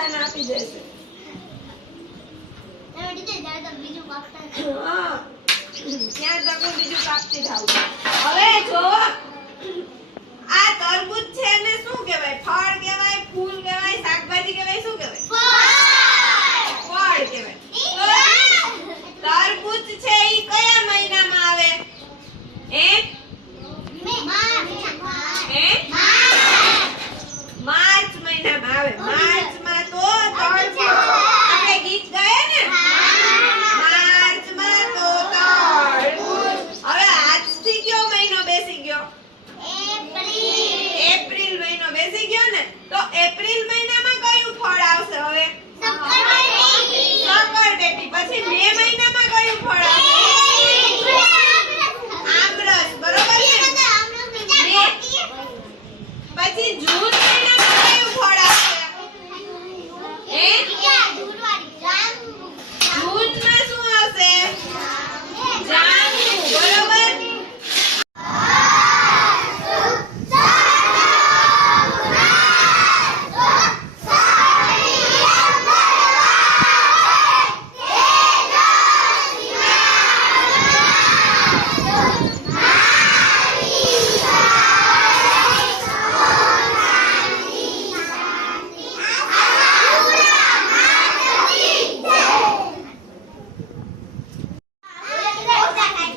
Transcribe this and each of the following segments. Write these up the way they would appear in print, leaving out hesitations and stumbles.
બધાને આપી દેશે. હા ત્યાં તક હું બીજું કાપતી થાઉં. હવે જો આ તરબૂચ છે એને શું કહેવાય? ફળ કહેવાય, ફૂલ કહેવાય, શાકભાજી કહેવાય, શું કહેવાય? ફળ કહેવાય. તરબૂચ છે ઈ કયા મહિનામાં આવે? માર્ચ મહિનામાં આવે. માર્ચમાં તો તરબૂચ આપણે ગીત ગાય ને, માર્ચમાં તો તરબૂચ. હવે આજથી કયો મહિનો બેસી ગયો? એપ્રિલ મહિનો બેસી ગયો ને, તો એપ્રિલ મહિનામાં કયું ફળ આવશે? હવે સક્કરટેટી. પછી મે મહિનામાં કયું ફળ આવશે? આમરસ. બરોબર ને? પછી જૂન મહિનામાં કયું ફળ આવશે? જૂનમાં શું આવશે? જાંબુ. બરોબર.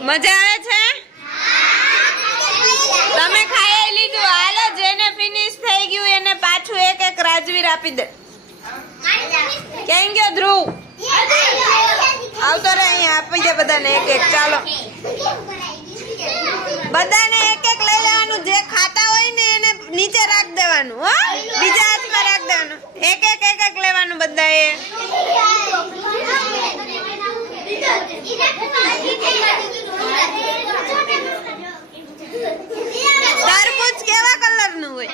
મજા આવે છે? તમે ખાઈ લીધું? હાલો, જેને ફિનિશ થઈ ગયું એને પાછું એક એક રાજવીર આપી દે. ક્યાં ગયો ધ્રુવ? આવતો રે, અહીંયા આપી દે બધાને એક એક. ચાલો, બધાને એક એક લઈ લેવાનું. જે ખાતા હોય ને એને નીચે રાખ દેવાનું. હો, બીજા હાથમાં રાખ દેવાનું. એક એક લેવાનું બધાએ. તરબૂચ કેવા કલર નું હોય?